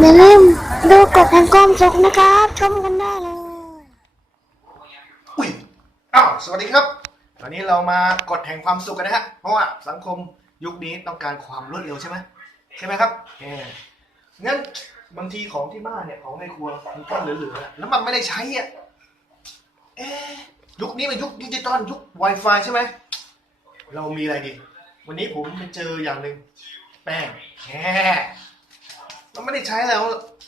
อย่าลืมดูกฎแห่งความสุขนะครับชมกันได้เลยอุ้ยสวัสดีครับตอนนี้เรามากฎแห่งความสุขกันนะฮะเพราะว่าสังคมยุคนี้ต้องการความรวดเร็วใช่ไหมครับงั้นบางทีของที่บ้านเนี่ยของในครัวมันก็เหลือๆแล้วมันไม่ได้ใช้อ่ะยุคนี้เป็นยุคดิจิตอลยุค Wi-Fi ใช่ไหมเรามีอะไรดีวันนี้ผมไปเจออย่างหนึ่งแป้งมันไม่ได้ใช้แล้ว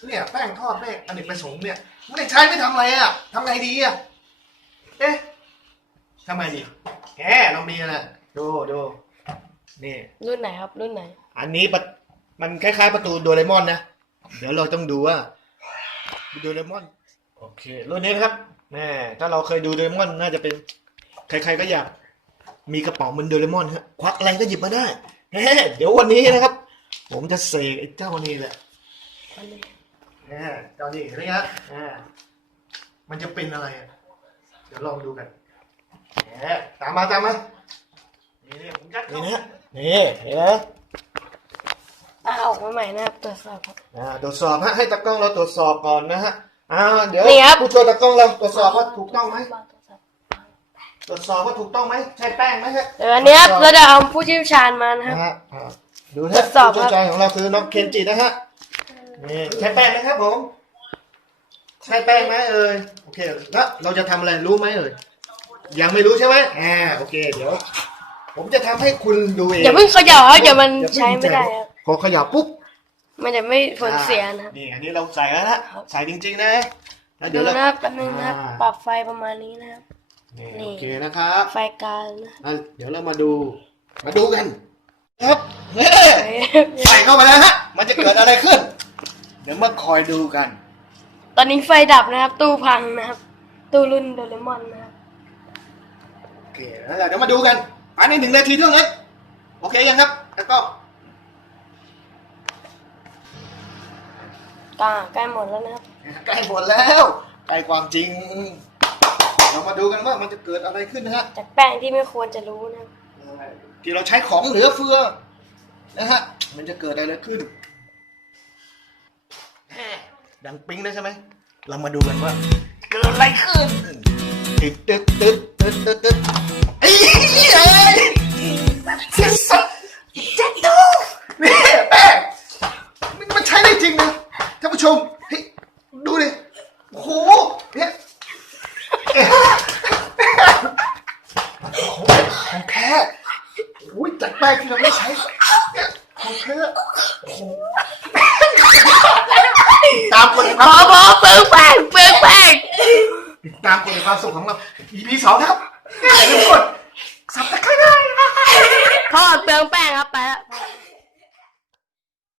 เนี่ยแป้งทอดแป้งอเนกประสงค์เนี่ยไม่ได้ใช้ไม่ทำอะไรอ่ะทำไงดีอ่ะทำไงดีเรามีอะไรดูนี่รุ่นไหนครับรุ่นไหนอันนี้มันคล้ายๆประตูโดเรมอนนะเดี๋ยวเราต้องดูว่าโดเรมอนโอเครุ่นนี้นะครับถ้าเราเคยดูโดเรมอนน่าจะเป็นใครๆก็อยากมีกระเป๋าเหมือนโดเรมอนฮะควักอะไรก็หยิบมาได้เดี๋ยววันนี้นะครับผมจะเสกไอ้เจ้านี่แหละเจ้านี่นี่ฮะมันจะเป็นอะไรเดี๋ยวลองดูกันตามมานี่ผมจัดนี่นะนี่เห็นไหมออกมาใหม่นะครับตรวจสอบครับตรวจสอบฮะให้ตากล้องเราตรวจสอบก่อนนะฮะเดี๋ยวผู้ช่วยตากล้องเราตรวจสอบว่าถูกต้องไหมตรวจสอบว่าถูกต้องไหมใช่แป้งไหมฮะเดี๋ยวอันนี้เราจะเอาผู้เชี่ยวชาญมานะครับดูนะผู้เชี่ยวชาญของเราคือน้องเคนจินะฮะนี่ใช่แป้งไหมครับผมใช่แป้งไหมโอเคแล้วเราจะทำอะไรรู้ไหมยังไม่รู้ใช่ไหมโอเคเดี๋ยวผมจะทำให้คุณดูเองอย่าเพิ่งเขย่าครับอย่ามันใช้ไม่ได้ครับพอเขย่าปุ๊บมันจะไม่ผลเสียนะนี่อันนี้เราใส่แล้วนะใส่จริงๆนะเดี๋ยวนะครับแป๊บนึงนะครับปรับไฟประมาณนี้นะครับโอเคนะครับไฟกลางนะเดี๋ยวเรามาดูกันครับใส่เข้ามาแล้วฮะมันจะเกิดอะไรขึ้นเดี๋ยวมาคอยดูกันตอนนี้ไฟดับนะครับตู้พังนะครับตู้รุ่นโดเรมอนนะครับโอเคแล้วเดี๋ยวมาดูกันภายใน1 นาทีเท่านั้นโอเคยังครับแล้วก็ใกล้หมดแล้วนะครับใกล้หมดแล้วใกล้ความจริงเรามาดูกันว่ามันจะเกิดอะไรขึ้นนะฮะจากแป้งที่ไม่ควรจะรู้นะที่เราใช้ของเหลือเฟือนะฮะมันจะเกิดอะไรขึ้นดังปิ๊งได้ใช่ไหมเรามาดูกันว่าเกิดอะไรขึ้นตึ๊ดไอ้เจ็ดดูนี่แป้งมันใช้ได้จริงนะท่านผู้ชมเฮ้ยดูดิโอ้โหเนี่ยของแท้อุ้ยจากแป้งที่เราไม่ใช้เนี่ยของแท้ตามกฎพอเปลืองแป้งตามกฎแห่งความสุขของเรา EP 2ครับอย่าลืมกดซับสไครบ์ได้พอเปลืองแป้งครับ